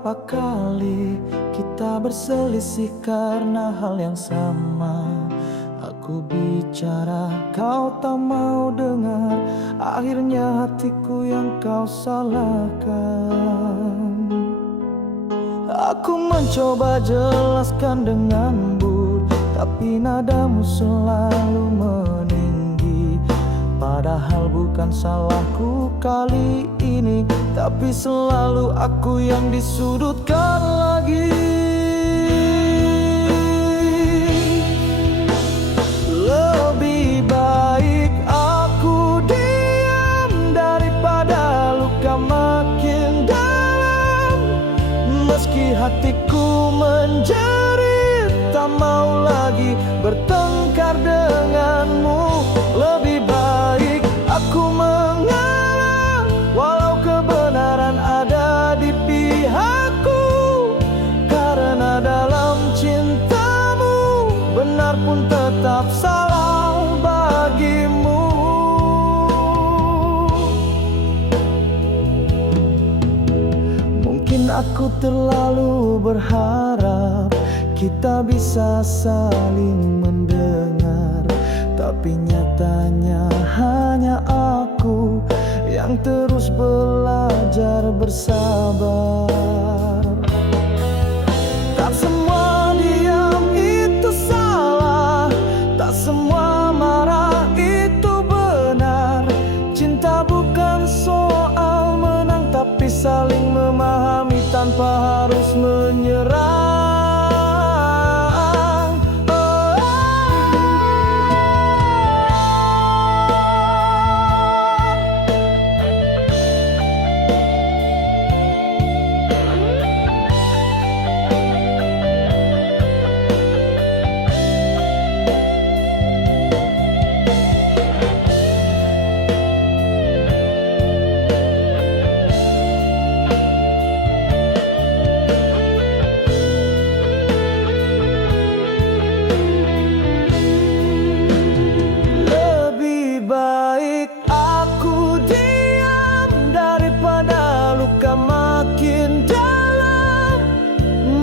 Berapa kali kita berselisih karena hal yang sama. Aku bicara, kau tak mau dengar. Akhirnya hatiku yang kau salahkan. Aku mencoba jelaskan dengan lembut, tapi nadamu selalu meninggi. Padahal bukan salahku kali ini, tapi selalu aku yang disudutkan lagi. Lebih baik aku diam daripada luka makin dalam. Meski hatiku menjerit, tak mau lagi bertengkar denganmu. Lebih baik aku mengalah, walau kebenaran ada di pihakku. Karena dalam cintamu, benar pun tetap salah bagimu. Mungkin aku terlalu berharap kita bisa saling mendengar, tapi nyatanya hanya aku yang terus belajar bersabar. Tak semua diam itu salah, tak semua marah itu benar. Cinta bukan soal menang, tapi saling memahami tanpa harus menyerah.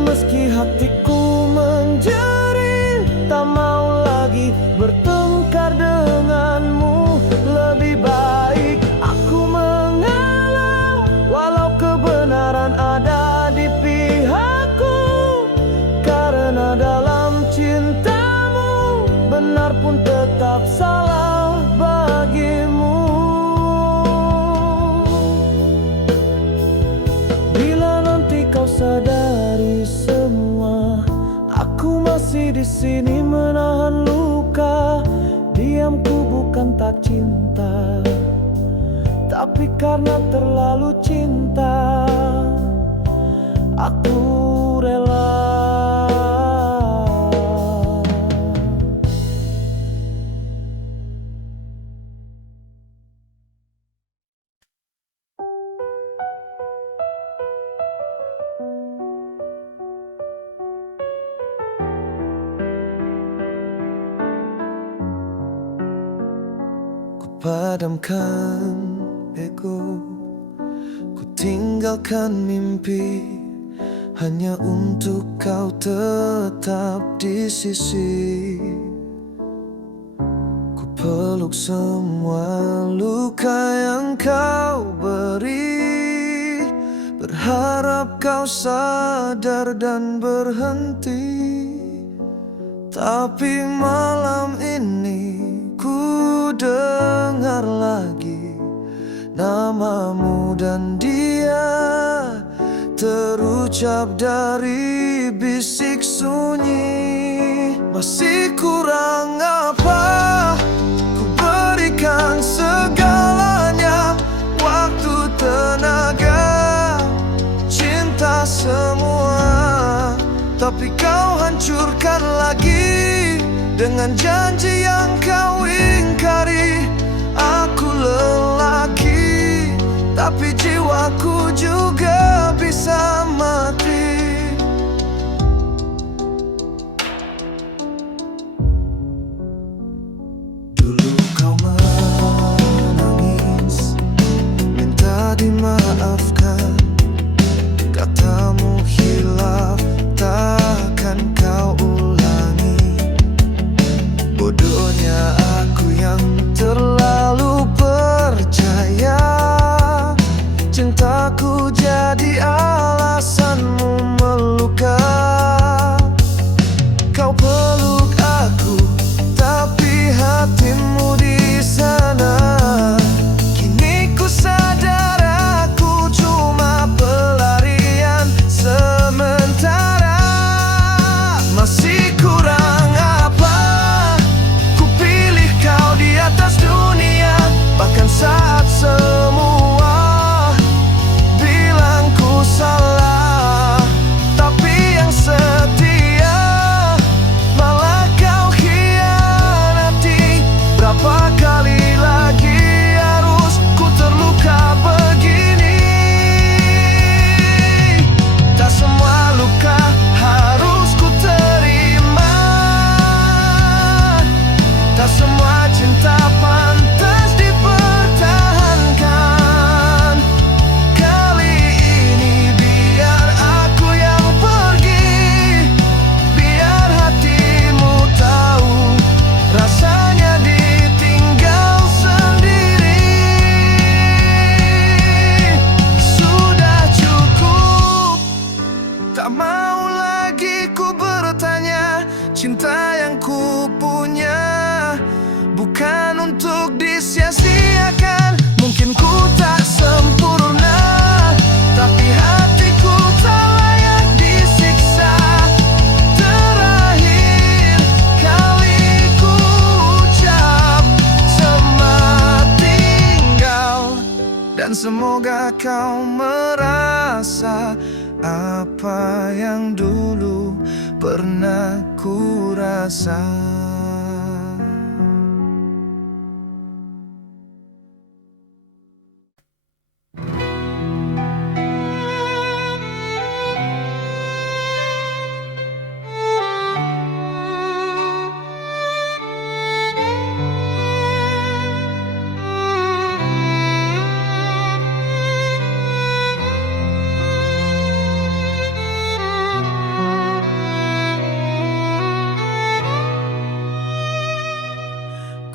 Meski hatiku menjerit, tak mau lagi bertengkar denganmu. Lebih baik aku mengalah, walau kebenaran ada di pihakku. Karena dalam cintamu, benar pun tetap salah bagimu. Bila nanti kau sadari semua, aku masih di sini menahan luka. Diamku bukan tak cinta, tapi karena terlalu cinta, aku rela. Padamkan ego, ku tinggalkan mimpi, hanya untuk kau tetap di sisi. Ku peluk semua luka yang kau beri, berharap kau sadar dan berhenti. Tapi malam ini ku dengar lagi namamu dan dia terucap dari bisik sunyi. Masih kurang apa ku berikan segalanya, waktu, tenaga, cinta semua, tapi kau hancurkan lagi dengan janji yang kau ingkari. Aku lelaki, tapi jiwaku juga bisa mati. Dulu kau menangis, minta dimaafkan, katamu semoga kau merasa apa yang dulu pernah ku rasa.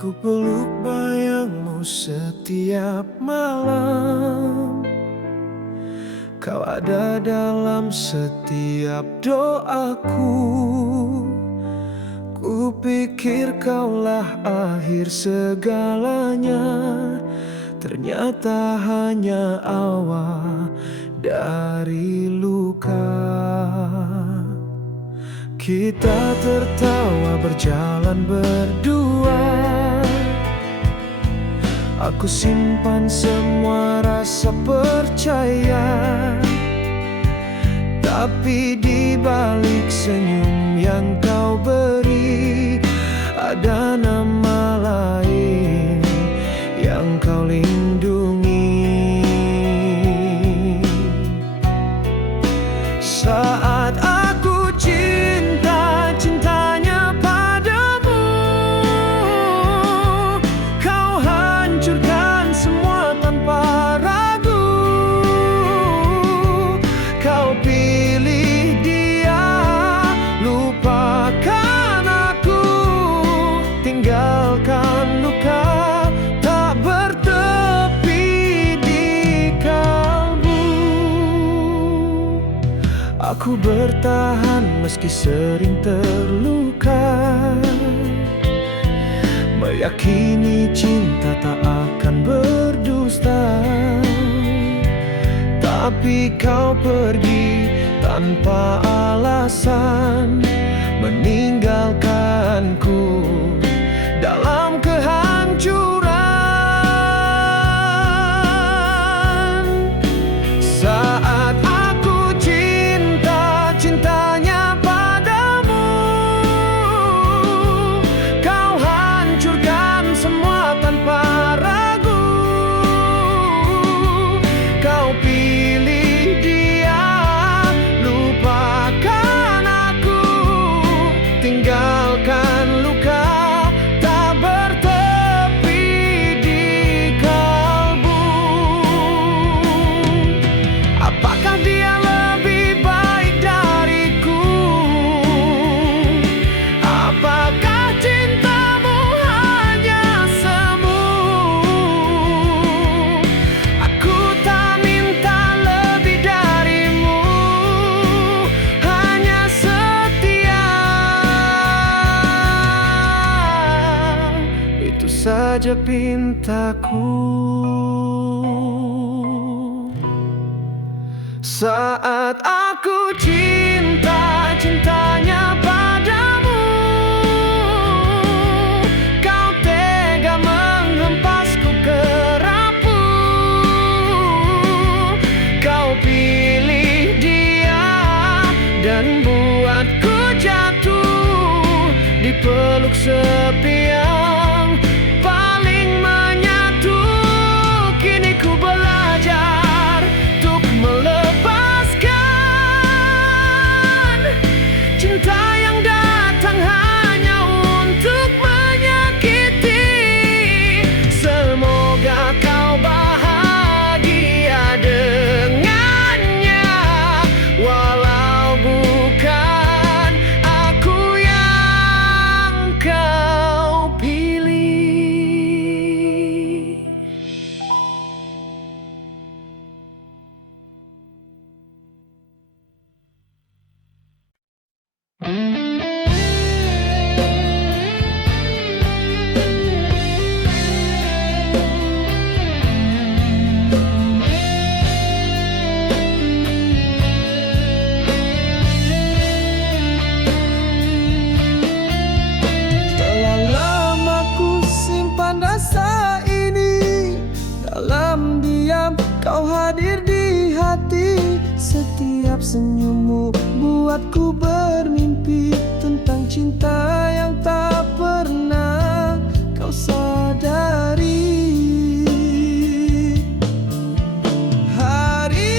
Ku peluk bayangmu setiap malam. Kau ada dalam setiap doaku. Ku pikir kaulah akhir segalanya, ternyata hanya awal dari luka. Kita tertawa berjalan berdua. Aku simpan semua rasa percaya, tapi di balik senyum yang kau beri, ada nama lain yang kau lindungi. Saat aku cinta-cintanya padamu, kau hancurkan semua tanpa ragu. Kau pilih dia, lupakan aku, tinggalkan luka tak bertepi di kalbu. Aku bertahan meski sering terluka, meyakini cinta tak akan berdusta. Tapi kau pergi tanpa alasan, meninggalkanku dalam kehancuran. Saat aku cinta-cintanya padamu, kau hancurkan semua tanpa ragu. Kau pilih dia, lupakan aku, tinggalkan luka tak bertepi di kalbu. Apakah dia lebih baik dariku? Apakah cintamu hanya semu? Aku tak minta lebih darimu, hanya setia. Itu saja pintaku. Saat aku cinta-cintanya padamu, kau tega menghempasku ke rapuh. Kau pilih dia dan buatku jatuh di peluk sepi yang paling menyatu. Kini ku belajar untuk melepaskan cinta yang datang hanya untuk menyakiti. Semoga kau bahagia dengannya, walau bukan aku yang kau setiap senyummu buatku bermimpi tentang cinta yang tak pernah kau sadari. Hari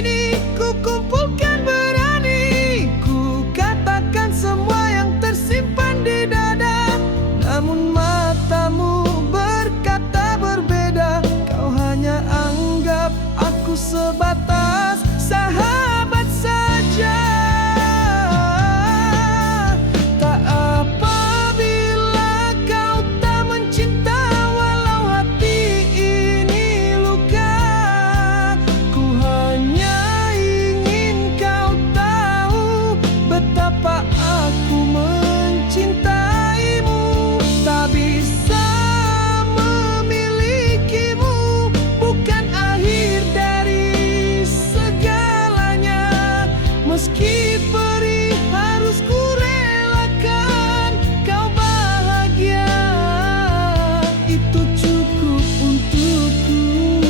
ini ku kumpulkan berani, ku katakan semua yang tersimpan di dada. Namun matamu berkata berbeda, kau hanya anggap aku sebatas sahabat saja. Tak apa bila kau tak mencinta, walau hati ini luka. Ku hanya ingin kau tahu betapa aku mencintaimu. Tak bisa memilikimu bukan akhir dari segalanya. Meski perih harus ku relakan, kau bahagia itu cukup untukku.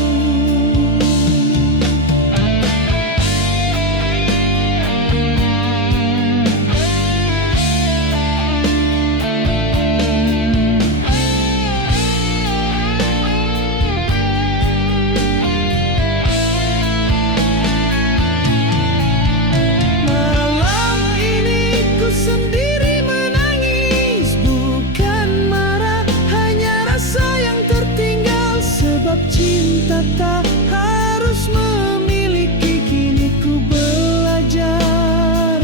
Malam ini ku sendiri menangis, bukan marah, hanya rasa yang tertinggal. Sebab cinta tak harus memiliki, kini ku belajar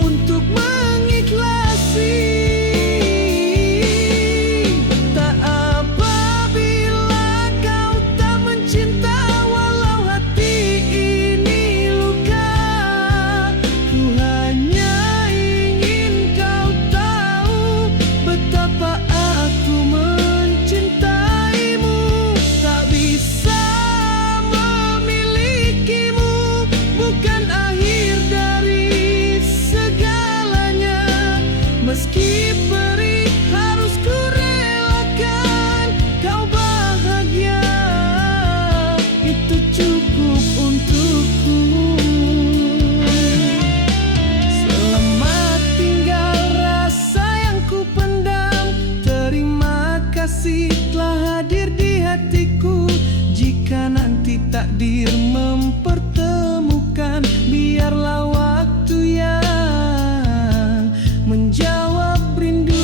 untuk mengikhlasi. Tak apa bila kau tak mencinta, walau hati ini luka. Ku hanya ingin kau tahu betapa aku mencintaimu. Tak bisa memilikimu bukan akhir dari segalanya. Meski perih harus ku relakan, kau bahagia itu cukup untukku. Selamat tinggal rasa yang ku pendam, terima kasih telah hadir di hatiku. Jika nanti takdir mempertemukan, biarlah waktu yang menjawab rindu.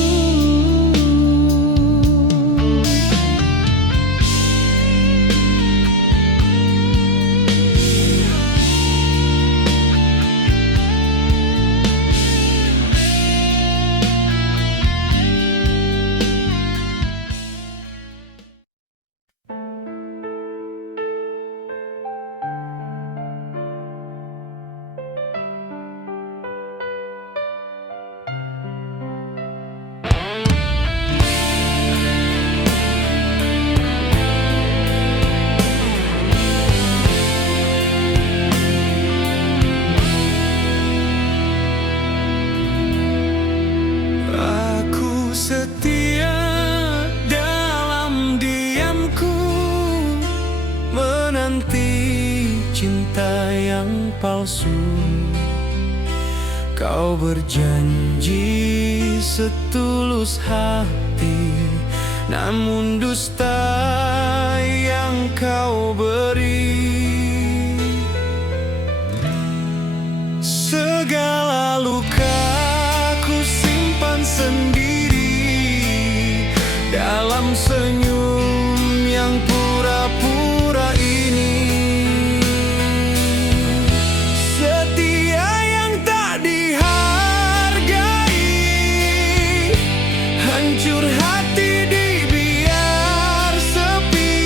Aku setia dalam diamku, menanti cinta yang palsu. Kau berjanji setulus hati, namun dusta yang kau beri. Segala luka ku simpan sendiri dalam senyum yang pura-pura ini. Setia yang tak dihargai, hancur hati dibiar sepi.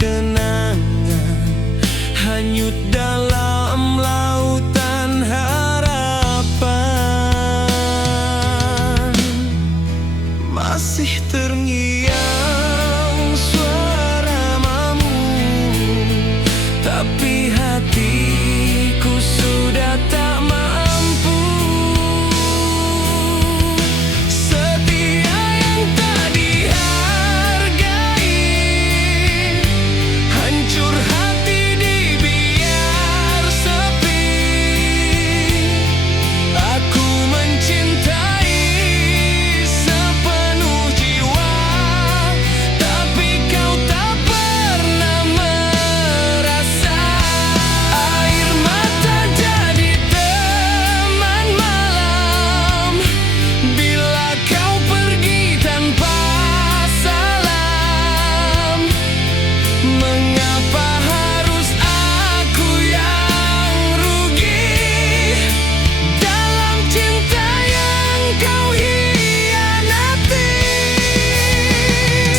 kenangan hanyut dalam lautan harapan. Masih terngiang suaramu, tapi hatiku sudah tak mampu. Setia yang tak dihargai, hancur hati dibiar sepi. Aku mencintai sepenuh jiwa, tapi kau tak pernah merasa. Air mata jadi teman malam bila kau pergi tanpa salam. Mengapa harus aku yang rugi dalam cinta yang kau hianati?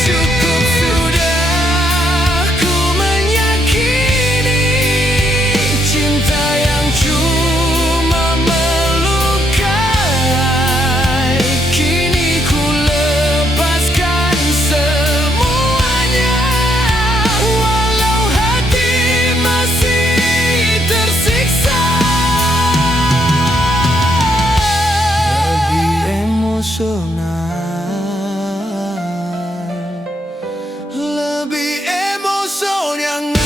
Cukup sudah ku menyakini cinta yang cuma melukai. Kini ku lepaskan semuanya, walau hati masih tersiksa. Lebih emosional, lebih emosional.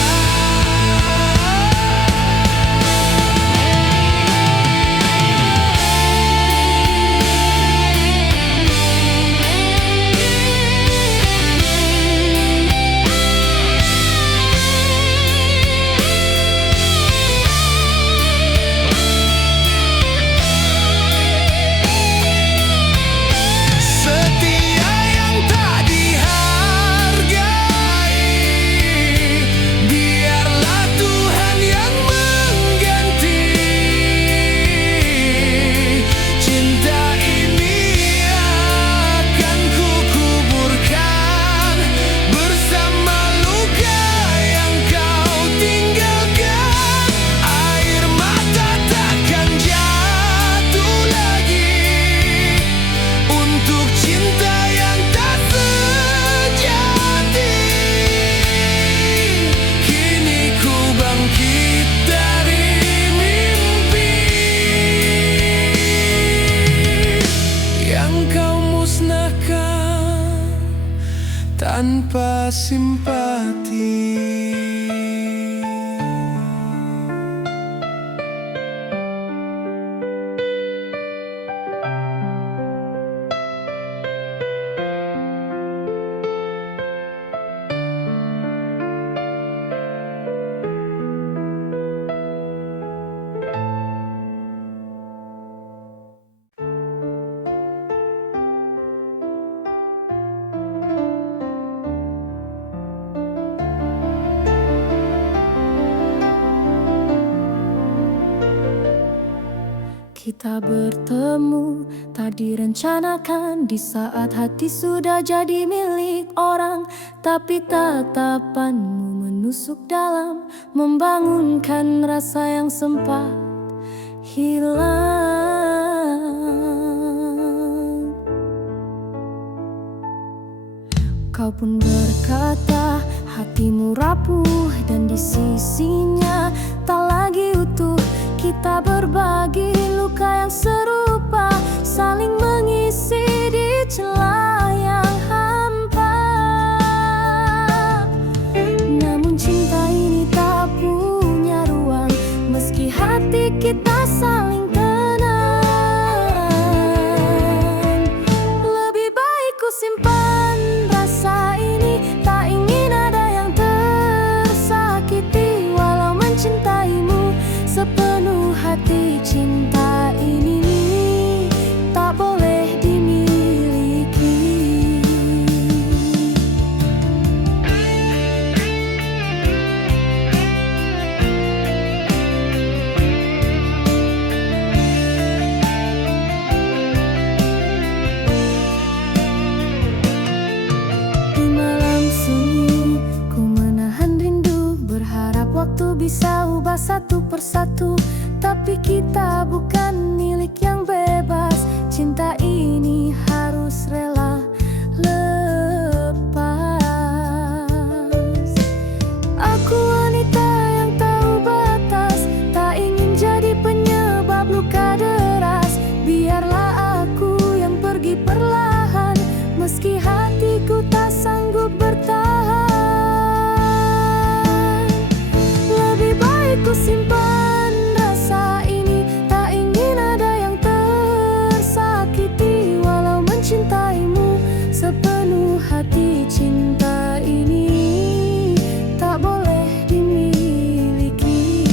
Setia yang tak dihargai, biarlah Tuhan yang mengganti. Cinta ini akan ku kuburkan bersama luka yang kau tinggalkan. Air mata takkan jatuh lagi untuk cinta yang tak sejati. Kini ku bangkit dari mimpi yang kau musnahkan tanpa simpati. Kita bertemu tak direncanakan di saat hati sudah jadi milik orang, tapi tatapanmu menusuk dalam, membangunkan rasa yang sempat hilang. Kau pun berkata hatimu rapuh dan di sisinya tak lagi utuh. Kita berbagi luka yang serupa, saling mengisi di celah yang hampa. Namun cinta ini tak punya ruang, meski hati kita saling tenang. Lebih baik ku simpan rasa ini, tak ingin ada yang tersakiti. Walau mencintaimu sepenuh hati, cinta tapi kita bukan milik yang bebas. Cinta ini harus rela lepas. Aku wanita yang tahu batas, tak ingin jadi penyebab luka deras. Biarlah aku yang pergi perlahan, meski hatiku tak sanggup bertahan. Lebih baik ku simpan rasa ini, tak ingin ada yang tersakiti. Walau mencintaimu sepenuh hati, cinta ini tak boleh dimiliki.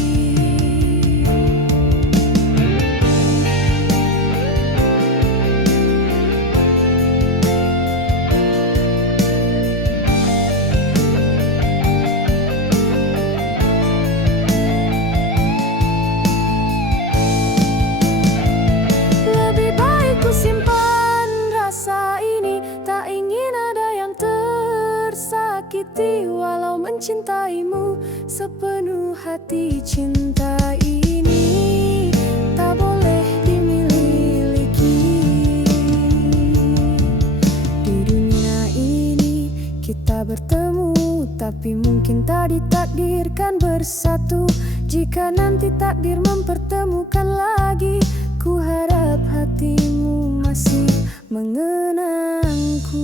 Lebih baik ku simpan rasa ini, tak ingin ada yang tersakiti. Walau mencintaimu sepenuh hati, cinta ini tak boleh dimiliki. Di dunia ini kita bertemu, tapi mungkin tak ditakdirkan bersatu. Jika nanti takdir mempertemukan lagi, ku harap hatimu masih mengenangku.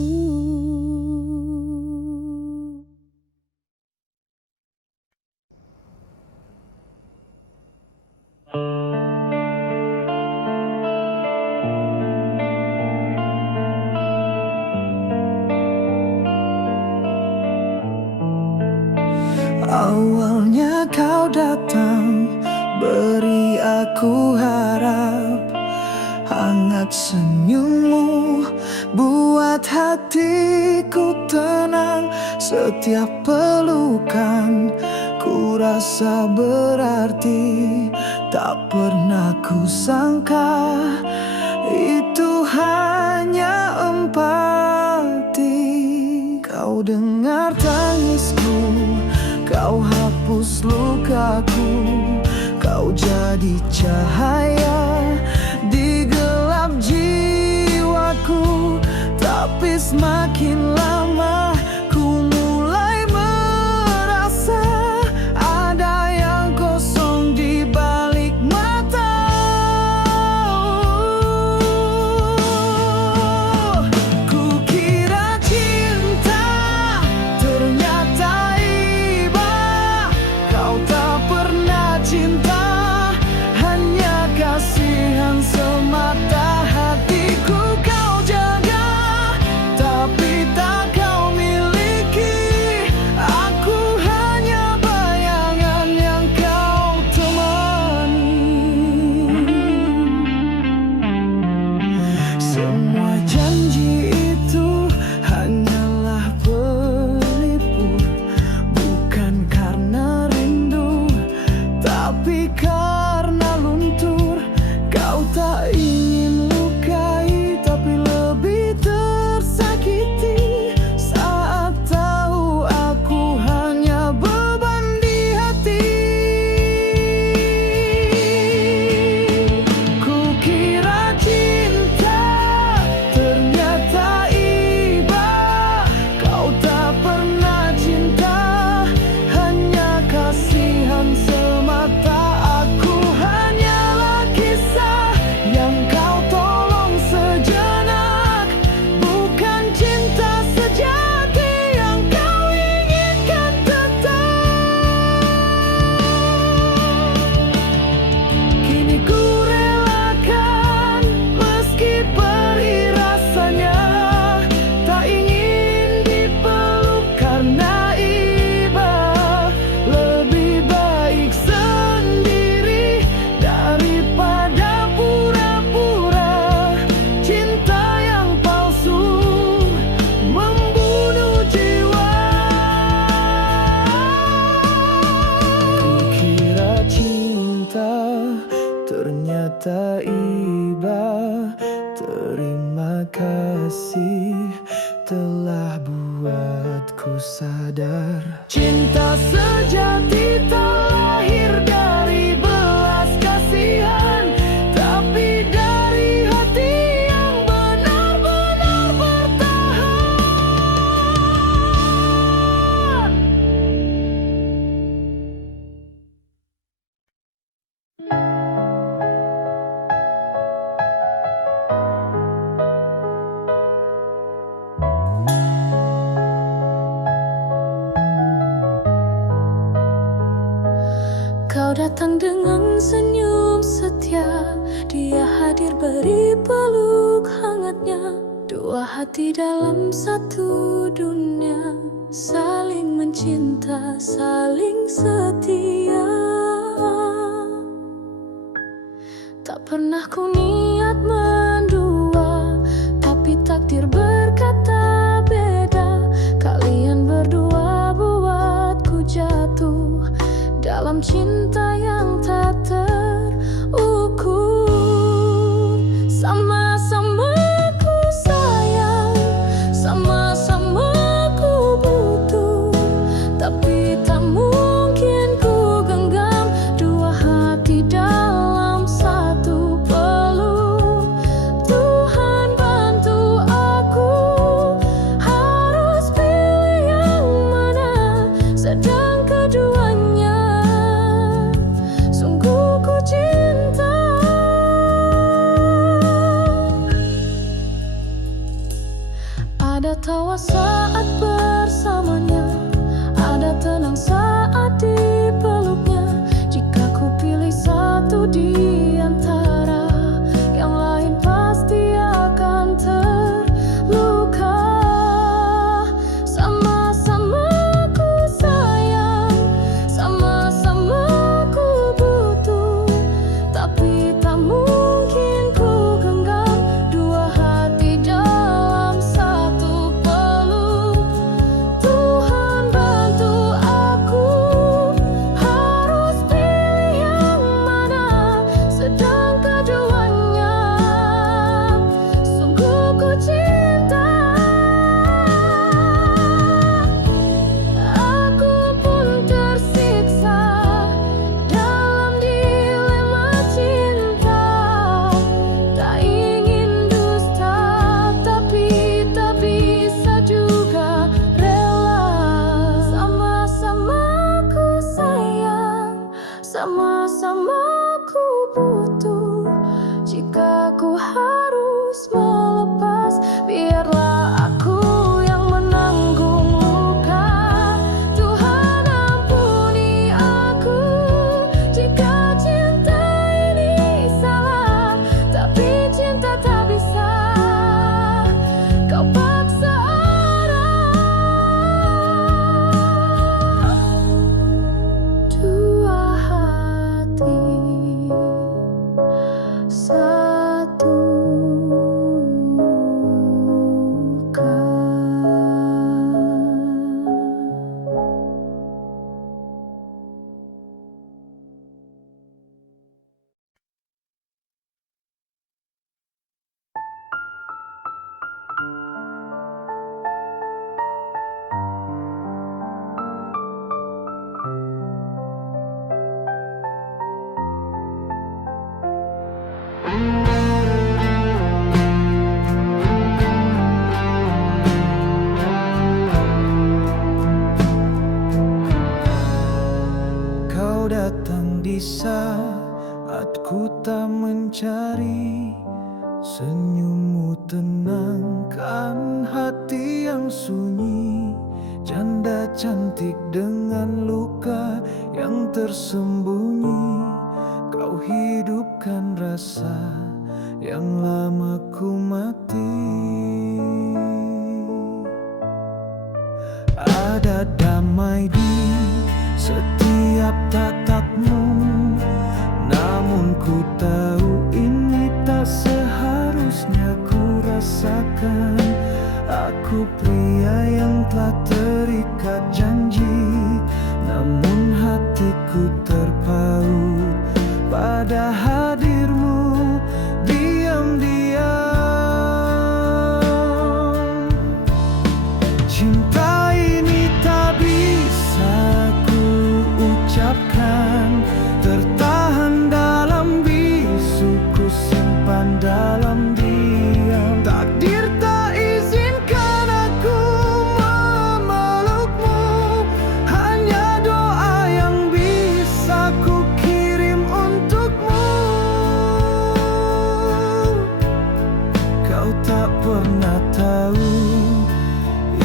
Awalnya kau datang, beri aku harap. Hangat senyummu buat hatiku tenang. Setiap pelukan ku rasa berarti. Tak pernah ku sangka itu hanya empati. Kau dengar tangisku, kau hapus lukaku. Kau jadi cahaya di gelap jiwaku. Tapi semakin lama ku mulai merasa ada yang kosong di balik mata. Ku kira cinta, ternyata iba. Kau tak pernah cinta, hanya kasihan semata. Hatiku kau jaga, tapi tak Kau datang dengan senyum setia, dia hadir beri peluk hangatnya. Dua hati dalam satu dunia, saling mencinta, saling setia. Tak pernah ku niat mendua, tapi takdir berkata beda. Kalian berdua buatku jatuh dalam cinta yang tak terukur. Sama-sama ku sayang, sama-sama ku butuh, tapi tak mungkin ku genggam dua hati dalam satu peluk. Tuhan bantu aku, harus pilih yang mana, sedang keduanya sungguh ku cinta. Ada tawa saat bersamanya, ada tenang saat dipeluknya. Jika ku pilih satu di antara, yang lain pasti akan terluka. Sama-sama ku sayang, sama-sama ku butuh, tapi tak mungkin ku genggam dua hati dalam satu peluk. Tuhan bantu aku, harus pilih yang mana, sedang keduanya sungguh ku cinta. Aku pun tersiksa dalam dilema cinta. Tak ingin dusta, tapi tak bisa juga rela. Sama-sama ku sayang, sama-sama ku butuh. Jika ku harus melepas, biarlah aku yang menanggung luka. Tuhan ampuni aku jika cinta ini salah, tapi cinta tak bisa kau paksa orang. Dua hati satu luka. Kau datang di saat ku tak mencari, senyummu tenangkan hati yang sunyi. Janda cantik dengan luka yang tersembunyi, kau hidupkan rasa yang lama ku mati. Ada damai di setiap tatapmu, namun ku tahu ini tak seharusnya ku rasakan. Aku pria yang telah terikat janji, namun hatiku terpaut pada hadirmu diam-diam. Cinta ini tak bisa ku ucapkan, tertahan dalam bisu, ku simpan dalam diam. Takdir tak izinkan aku memelukmu, hanya doa yang bisa ku kirim untukmu. Kau tak pernah tahu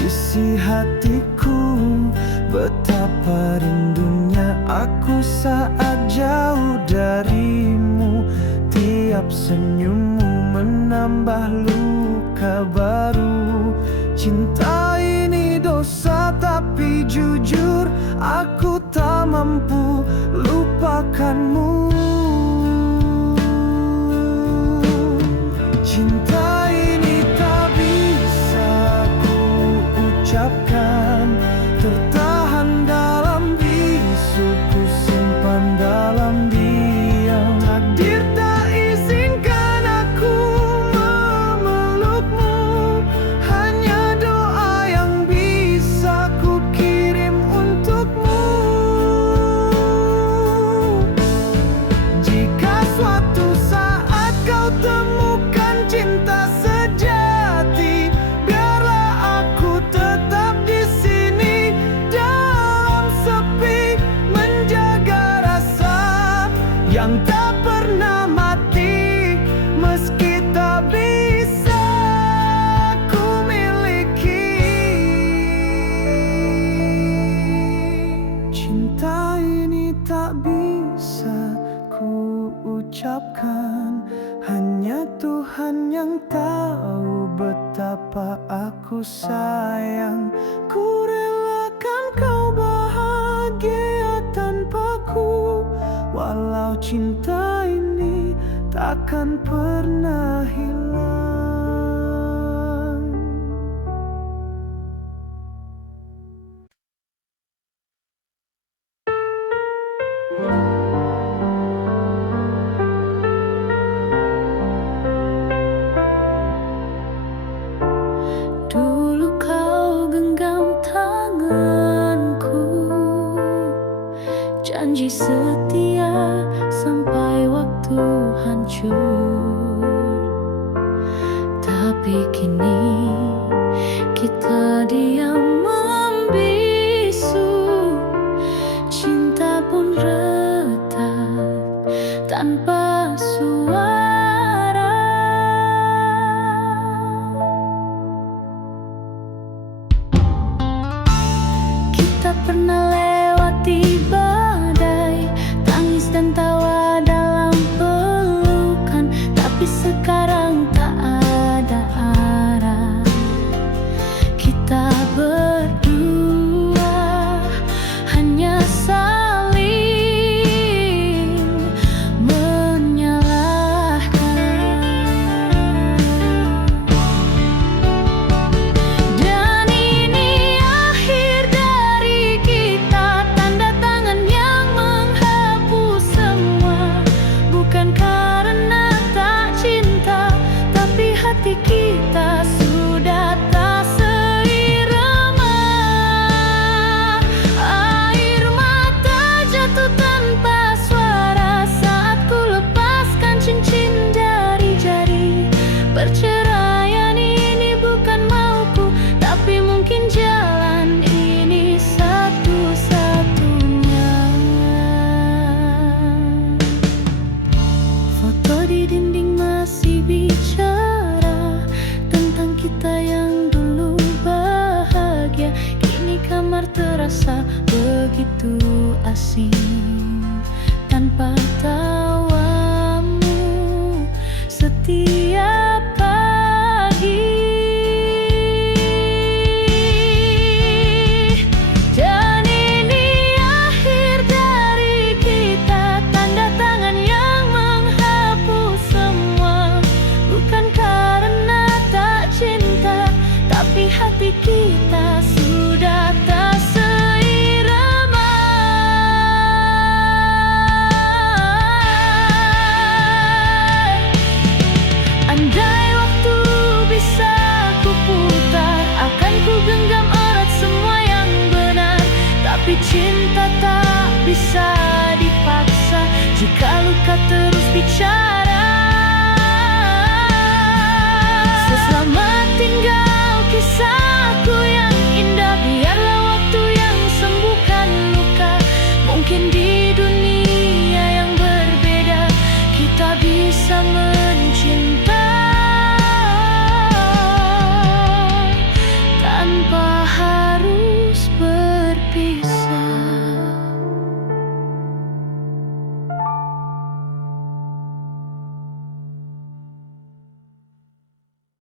isi hatiku, betapa rindunya aku saat jauh darimu. Tiap senyummu menambah luka baru. Cinta ini dosa tapi jujur, aku tak mampu lupakanmu. Cinta ini tak bisa ku ucapkan, tertahan dalam bisu, ku simpan dalam diam. Takdir tak izinkan aku memelukmu, hanya doa yang bisa ku kirim untukmu. Jika suatu saat kau temukan cinta sejati, biarlah aku tetap di sini dalam sepi, menjaga rasa yang tak pernah mati, meski tak bisa ku miliki. Cinta ini tak bisa ku ucapkan, hanya Tuhan yang tahu betapa aku sayang. Ku relakan kau bahagia tanpaku, walau cinta ini takkan pernah hilang. Dulu kau genggam tanganku, janji setia sampai waktu hancur. Tapi kini kita diam membisu, cinta pun retak tanpa suara. Kita pernah lewati badai, tangis dan tawa dalam pelukan. Tapi sekarang tak ada arah. Kita berdua hanya saling menyalahkan. Dan ini akhir dari kita, tanda tangan yang menghapus semua. Bukan karena tak cinta, tapi hati kita sudah tak seirama. Air mata jatuh tanpa suara saat ku lepaskan cincin dari jari. Perceraian ini bukan mauku, tapi mungkin jalan ini satu-satunya. Foto di dinding masih bicara tentang kita yang dulu bahagia. Kini kamar terasa begitu asing tanpa tawamu setiap pagi. Dan ini akhir dari kita, tanda tangan yang menghapus semua. Bukan karena tak cinta, tapi hati kita sudah tak seirama. Andai waktu bisa ku putar, akan ku genggam erat semua yang benar. Tapi cinta tak bisa dipaksa jika luka terus bicara. Selamat tinggal kisahku yang indah, biarlah waktu yang sembuhkan luka. Mungkin di dunia yang berbeda kita bisa